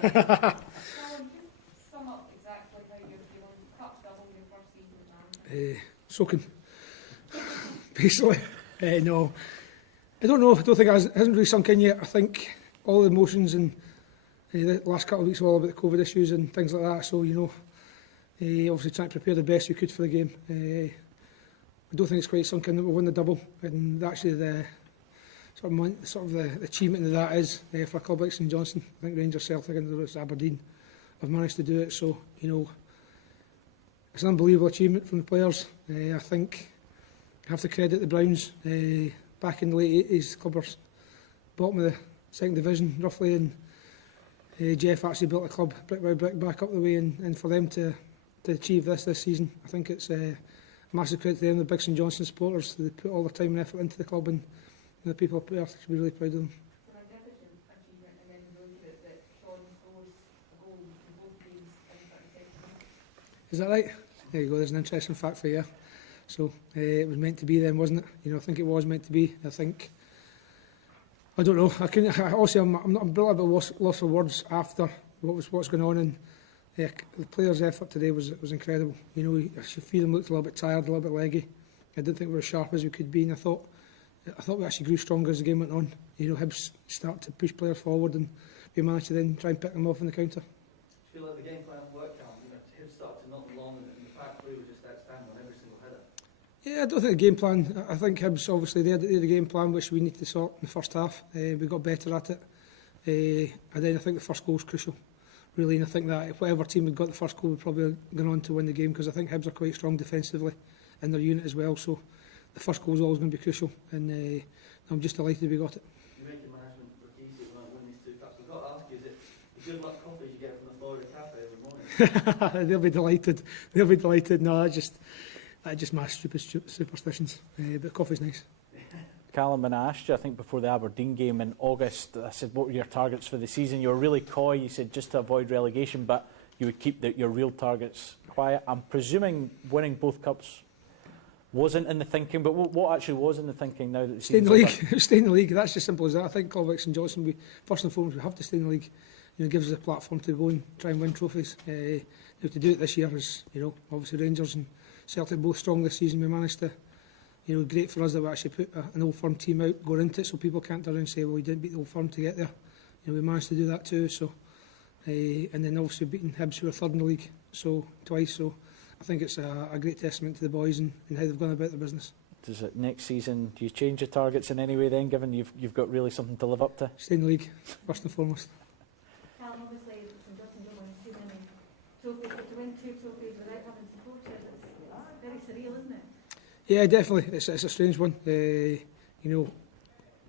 Sum up exactly how you're feeling. Cup double your first season as manager. Soaking. Basically. No. I don't know. I don't think it hasn't really sunk in yet. I think all the emotions and the last couple of weeks were all about the COVID issues and things like that. So, obviously trying to prepare the best we could for the game. I don't think it's quite sunk in that we won the double. And actually the the achievement of that is for a club like St Johnstone. I think Rangers, Celtic and Aberdeen have managed to do it. So, it's an unbelievable achievement from the players. I think I have to credit the Browns. Back in the late 80s, club were bottom of the second division roughly, and Jeff actually built the club brick by brick back up the way, and for them to achieve this season, I think it's a massive credit to them, the big St Johnstone supporters. They put all the time and effort into the club, and the people up there should be really proud of them. It's a magnificent achievement, and then really good that Sean scores a goal in both games in 30 seconds. Is that right? There you go, there's an interesting fact for you. So it was meant to be then, wasn't it? I think it was meant to be. I don't know. I'm a little bit lost for words after what's going on, and the players' effort today was incredible. I feel them looked a little bit tired, a little bit leggy. I didn't think we were as sharp as we could be, and I thought we actually grew stronger as the game went on. Hibs started to push players forward, and we managed to then try and pick them off in the counter. Do you feel like the game plan worked out? Hibs started to knock them along, and the back three were just outstanding on every single header. Yeah, I don't think the game plan. I think Hibs obviously they had the game plan which we need to sort in the first half. We got better at it, and then I think the first goal was crucial, really. And I think that if whatever team had got the first goal would probably have gone on to win the game, because I think Hibs are quite strong defensively in their unit as well. So the first goal is always going to be crucial, and I'm just delighted we got it. You make your management look easy when I win these two cups. I've got to ask you, is it the good luck coffees you get from the Florida Cafe every morning? They'll be delighted. They'll be delighted. No, that's just my stupid superstitions. But coffee's nice. Callum, when I asked you, I think before the Aberdeen game in August, I said, what were your targets for the season? You were really coy. You said just to avoid relegation, but you would keep your real targets quiet. I'm presuming winning both cups wasn't in the thinking, but what actually was in the thinking now that the stay in the season's league? Stay in the league. That's just simple as that. I think club like St Johnstone, we first and foremost we have to stay in the league. It gives us a platform to go and try and win trophies. To do it this year is, obviously Rangers and Celtic both strong this season. We managed to, great for us that we actually put an Old Firm team out going into it, so people can't turn around and say, well, we didn't beat the Old Firm to get there. We managed to do that too. So, and then obviously beating Hibs, who were third in the league, so twice. So I think it's a great testament to the boys and how they've gone about their business. Does it next season? Do you change your targets in any way then, given you've got really something to live up to? Stay in the league first and foremost. Callum, obviously St Johnstone don't win too many trophies, but to win two trophies without having supporters, it's very surreal, isn't it? Yeah, definitely. It's a strange one.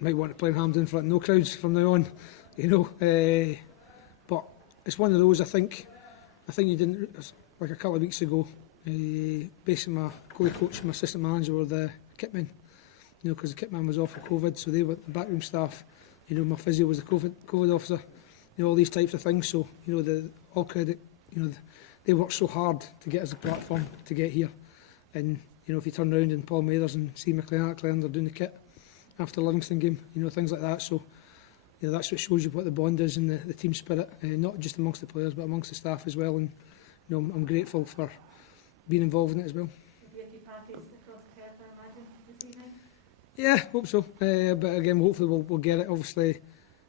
Might want to play in Hampden for no crowds from now on. But it's one of those. I think you didn't, like a couple of weeks ago. Basically, my goalie coach and my assistant manager were the kitmen. Because the kitman was off for COVID, so they were the backroom staff. My physio was the COVID officer. All these types of things. So all credit. They worked so hard to get us a platform to get here. And if you turn around and Paul Mathers and see McLean they're doing the kit after the Livingston game, things like that. So that's what shows you what the bond is and the team spirit, not just amongst the players but amongst the staff as well. And I'm grateful for being involved in it as well. Will you keep parties across Perth, I imagine, this evening? Yeah, hope so. But again, hopefully we'll get it. Obviously,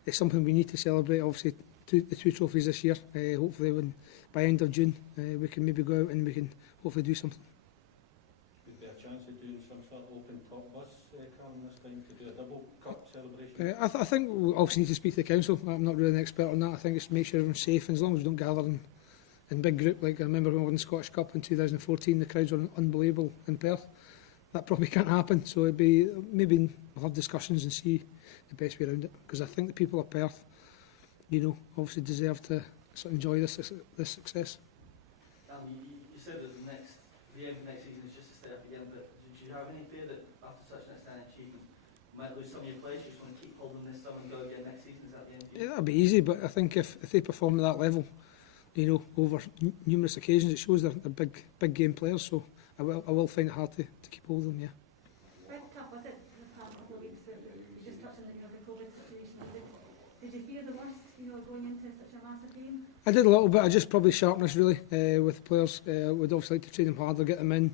it's something we need to celebrate. Obviously, the two trophies this year. Hopefully, by end of June, we can maybe go out and we can hopefully do something. Would there be a chance of doing some sort of open top bus, Callum, this time to do a double cup celebration? I think we obviously need to speak to the council. I'm not really an expert on that. I think it's to make sure everyone's safe, and as long as we don't gather in big group. Like I remember when we won the Scottish Cup in 2014, the crowds were unbelievable in Perth. That probably can't happen. So maybe we'll have discussions and see the best way around it. Because I think the people of Perth, obviously deserve to sort of enjoy this success. You said that the aim for next season is just to stay up again, but do you have any fear that after such an outstanding achievement, you might lose some of your players? You just want to keep holding this up and go again next season? Is that the end for you? Yeah, that'll be easy, but I think if they perform at that level, over numerous occasions, it shows they're big game players. So I will find it hard to keep hold of them. Yeah. Red Cup, was it in the past couple of weeks that you just touched on the COVID situation? Did you fear the worst, going into such a massive game? I did a little bit. I just probably sharpness really with the players. We'd obviously like to train them harder, get them in.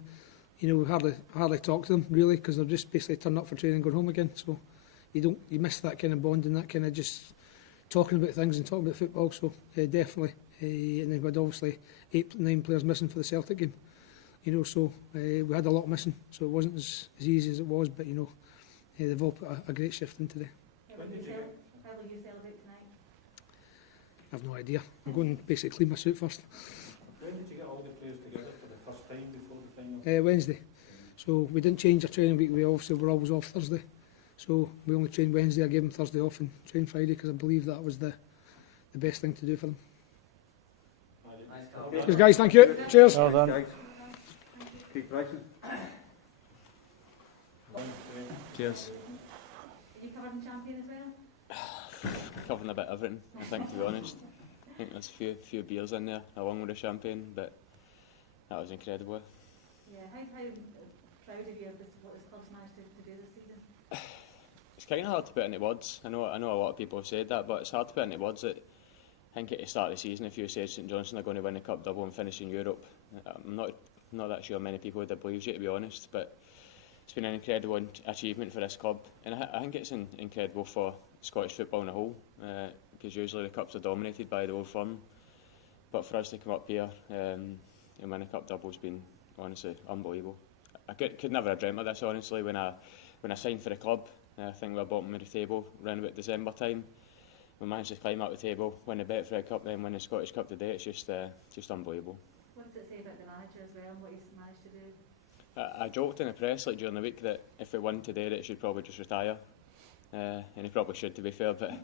You know, we hardly talk to them really because they're just basically turning up for training and going home again. So you miss that kind of bond and that kind of just talking about things and talking about football. So definitely. And then we had obviously 8, 9 players missing for the Celtic game. You know, so we had a lot missing. So it wasn't as easy as it was, but you know, they've all put a great shift in today. How will you celebrate tonight? I've no idea. I'm going to basically clean my suit first. When did you get all the players together for the first time before the final? Wednesday. So we didn't change our training week. We obviously were always off Thursday. So we only trained Wednesday. I gave them Thursday off and trained Friday because I believe that was the best thing to do for them. Nice, Callum. Cheers, guys. Thank you. Cheers. Well done. Craig Bryson. Cheers. Are you covered in champion as well? Covering a bit of everything, I think, to be honest. I think there's a few beers in there, along with the champagne, but that was incredible. Yeah, how proud of you of what this club's managed to do this season? It's kind of hard to put into words. I know a lot of people have said that, but it's hard to put into words that I think at the start of the season, if you said St Johnstone are going to win the Cup double and finish in Europe, I'm not that sure many people would have believed you, to be honest, but it's been an incredible achievement for this club, and I think it's incredible for Scottish football in a whole, because usually the Cups are dominated by the Old Firm, but for us to come up here and win a Cup double has been honestly unbelievable. I could never have dreamt of this, honestly, when I signed for the club. I think we were bottom of the table around about December time. We managed to climb up the table, win the Betfred Cup, then win the Scottish Cup today. It's just unbelievable. What does it say about the manager as well and what he's managed to do? I joked in the press during the week that if we won today, that he should probably just retire, and he probably should, to be fair. But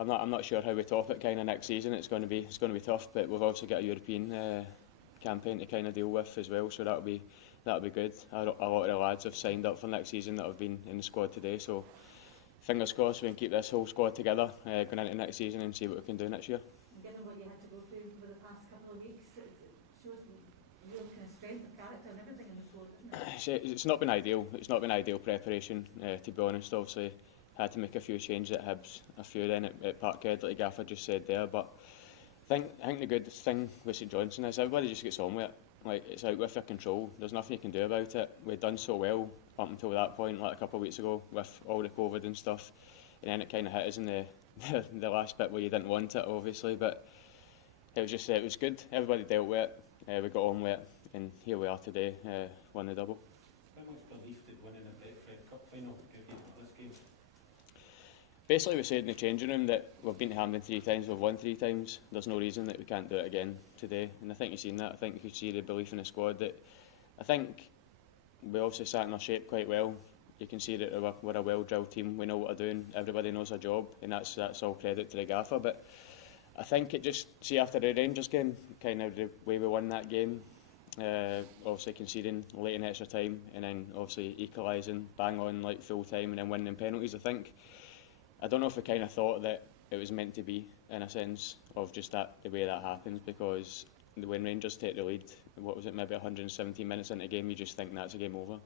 I'm not sure how we top it kind of next season. It's going to be tough, but we've also got a European campaign to kind of deal with as well, so that'll be good. A lot of the lads have signed up for next season that have been in the squad today, so fingers crossed we can keep this whole squad together going into next season and see what we can do next year. Given what you had to go through over the past couple of weeks, it shows real kind of strength of character and everything in the squad, doesn't it? It's not been ideal. It's not been ideal preparation, to be honest. Obviously, had to make a few changes at Hibs, a few then at Parkhead, like Gaffer just said there. But I think the good thing with St Johnstone is everybody just gets on with it. Like, it's out with your control. There's nothing you can do about it. We've done so well up until that point, like a couple of weeks ago, with all the COVID and stuff, and then it kind of hit us in the last bit where you didn't want it, obviously. But it was good. Everybody dealt with it. We got on with it, and here we are today, won the double. How much belief did winning a Betfred Cup final give you for this game? Basically, we said in the changing room that we've been to Hampden 3 times, we've won 3 times. There's no reason that we can't do it again today. And I think you've seen that. I think you could see the belief in the squad. That I think we obviously sat in our shape quite well. You can see that we're a well-drilled team. We know what we're doing. Everybody knows their job, and that's all credit to the gaffer. But I think it just, see, after the Rangers game, kind of the way we won that game, obviously conceding late in extra time, and then obviously equalising, bang on like full time, and then winning penalties. I don't know if we kind of thought that it was meant to be, in a sense, of just that the way that happens, because when Rangers take the lead, what was it, maybe 117 minutes into the game, you just think that's a game over.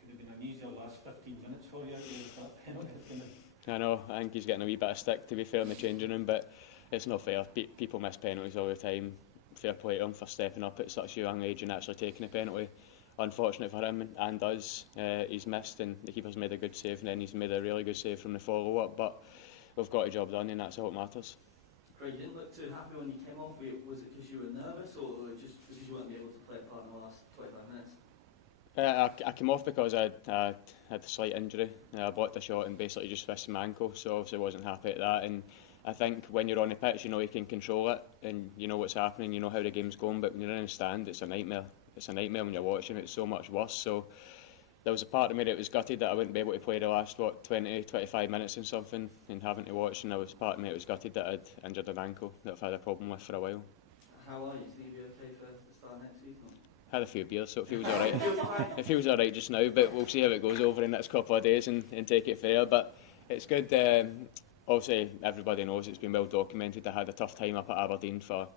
Could have been an easier last 15 minutes for you with that penalty. I know, I think he's getting a wee bit of stick, to be fair, in the changing room, but it's not fair. People miss penalties all the time. Fair play to him for stepping up at such a young age and actually taking a penalty. Unfortunate for him and us, he's missed, and the keeper's made a good save, and then he's made a really good save from the follow-up, but we've got a job done, and that's all that matters. Craig, you didn't look too happy when you came off. Was it because you were nervous, or just because you weren't able to play a part in the last 25 minutes? I came off because I had a slight injury. I blocked a shot and basically just twisted my ankle, so obviously I wasn't happy at that. And I think when you're on the pitch, you know you can control it, and you know what's happening, you know how the game's going, but when you're in the stand, it's a nightmare. It's a nightmare when you're watching it. It's so much worse. So there was a part of me that was gutted that I wouldn't be able to play the last 20, 25 minutes and something, and having to watch. And there was part of me that was gutted that I'd injured an ankle that I've had a problem with for a while. How are you? Do you think you'll be okay for the start of next season? Had a few beers, so it feels alright. It feels alright just now, but we'll see how it goes over the next couple of days and take it from there. But it's good. Obviously, everybody knows it's been well documented. I had a tough time up at Aberdeen for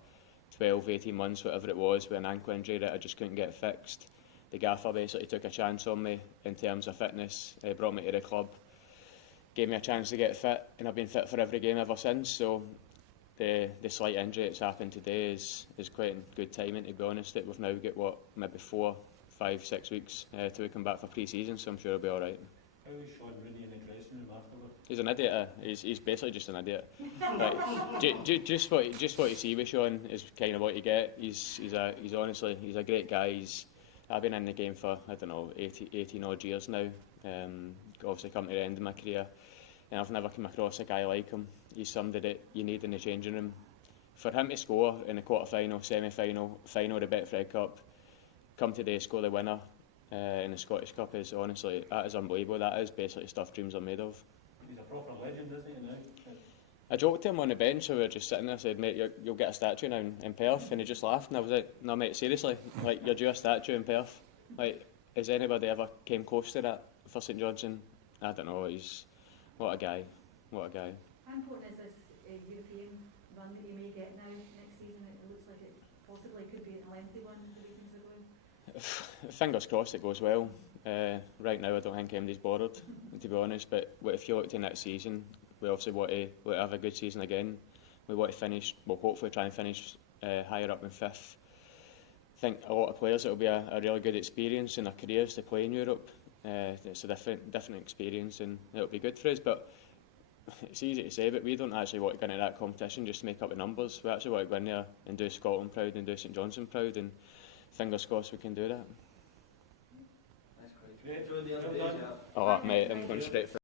12, 18 months, whatever it was, with an ankle injury that I just couldn't get fixed. The gaffer basically took a chance on me in terms of fitness, brought me to the club, gave me a chance to get fit, and I've been fit for every game ever since. So the slight injury that's happened today is quite good timing, to be honest. That we've now got maybe 4, 5, 6 weeks till we come back for pre-season, so I'm sure he'll be all right. How is Sean Rooney in the dressing room afterwards? He's an idiot. He's basically just an idiot. Right. Just what you see with Sean is kind of what you get. He's honestly a great guy. I've been in the game for 18 odd years now. Obviously come to the end of my career, and I've never come across a guy like him. He's somebody that you need in the changing room. For him to score in the quarter-final, semi-final, final of the Betfred Cup, come today, score the winner in the Scottish Cup is honestly, that is unbelievable. That is basically stuff dreams are made of. He's a proper legend, isn't he, now? I joked to him on the bench, so we were just sitting there, I said, mate, you'll get a statue now in Perth, and he just laughed, and I was like, no mate, seriously, like, you're due a statue in Perth. Like, has anybody ever came close to that for St Johnstone? I don't know, what a guy. How important is this European run that you may get now next season? It looks like it possibly could be a lengthy one, the way things are going. Fingers crossed it goes well. Right now I don't think anybody's bothered, to be honest, but if you look to next season, we obviously want to have a good season again. We want to finish, hopefully try and finish higher up in 5th. I think a lot of players, it will be a really good experience in their careers to play in Europe. It's a different experience, and it'll be good for us, but it's easy to say, but we don't actually want to go into that competition just to make up the numbers. We actually want to go in there and do Scotland proud and do St Johnstone proud, and fingers crossed we can do that. Nice, Craig. Enjoy the other days, yeah. Oh, mate, I'm going straight for